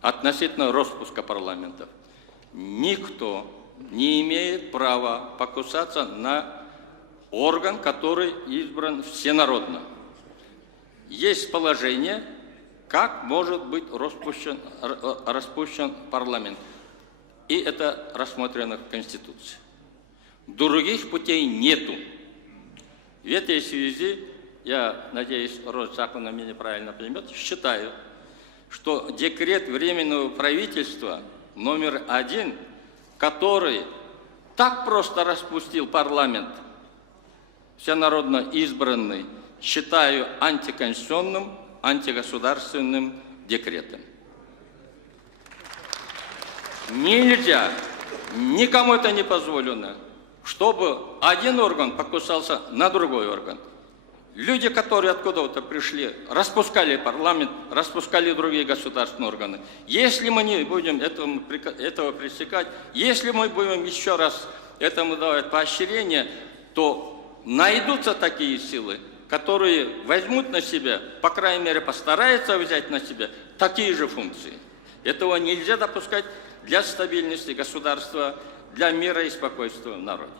относительно распуска парламентов. Никто не имеет права покусаться на орган, который избран всенародно. Есть положение, как может быть распущен парламент. И это рассмотрено в Конституции. Других путей нету. В этой связи, я надеюсь, Росзакон меня правильно поймет, считаю, что декрет Временного правительства номер 1, который так просто распустил парламент, всенародно избранный, считаю антиконституционным, антигосударственным декретом. Нельзя, никому это не позволено, чтобы один орган покусался на другой орган. Люди, которые откуда-то пришли, распускали парламент, распускали другие государственные органы. Если мы не будем этого пресекать, если мы будем еще раз этому давать поощрение, то найдутся такие силы, которые возьмут на себя, по крайней мере, постараются взять на себя такие же функции. Этого нельзя допускать для стабильности государства, для мира и спокойствия в народе.